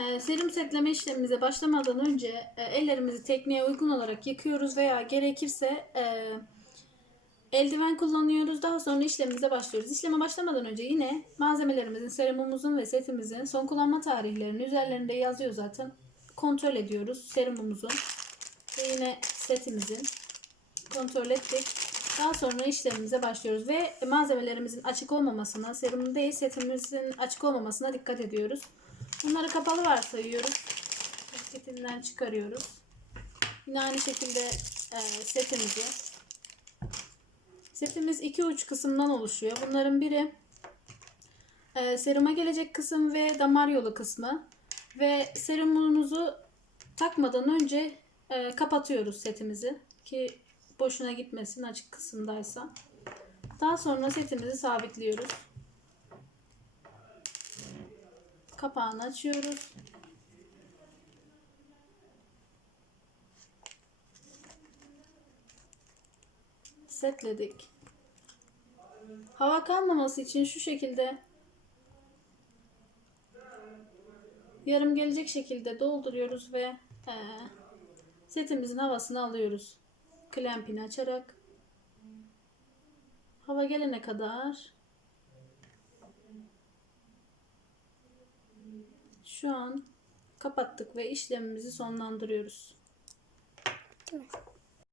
Ee, serum setleme işlemimize başlamadan önce e, ellerimizi tekniğe uygun olarak yıkıyoruz veya gerekirse e, eldiven kullanıyoruz. Daha sonra işlemimize başlıyoruz. İşleme başlamadan önce yine malzemelerimizin, serumumuzun ve setimizin son kullanma tarihlerini üzerlerinde yazıyor zaten. Kontrol ediyoruz serumumuzun ve yine setimizin kontrol ettik. Daha sonra işlemimize başlıyoruz ve malzemelerimizin açık olmamasına, serumun değil setimizin açık olmamasına dikkat ediyoruz. Bunları kapalı varsayıyoruz. Setinden çıkarıyoruz. Yine aynı şekilde e, setimizi. Setimiz iki uç kısımdan oluşuyor. Bunların biri e, seruma gelecek kısım ve damar yolu kısmı. Ve serumumuzu takmadan önce e, kapatıyoruz setimizi ki boşuna gitmesin açık kısımdaysa. Daha sonra setimizi sabitliyoruz. Kapağını açıyoruz. Setledik. Hava kalmaması için şu şekilde yarım gelecek şekilde dolduruyoruz ve eee, setimizin havasını alıyoruz. Klempini açarak hava gelene kadar şu an kapattık ve işlemimizi sonlandırıyoruz. Dur.